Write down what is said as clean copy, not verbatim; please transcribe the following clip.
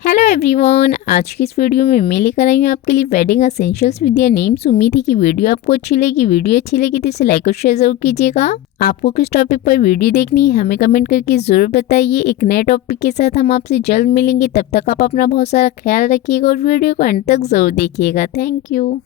Hello everyone, आज की इस वीडियो में मैं लेकर आई हूँ आपके लिए wedding essentials with your names. उम्मीद है कि वीडियो आपको अच्छी लगी। वीडियो अच्छी लगी तो इसे लाइक और शेयर जरूर कीजिएगा। आपको किस टॉपिक पर वीडियो देखनी है हमें कमेंट करके जरूर बताइए। एक नए टॉपिक के साथ हम आपसे जल्द मिलेंगे। तब तक आप अपना बहुत सारा ख्याल रखिएगा और वीडियो को अंत तक जरूर देखिएगा। Thank you.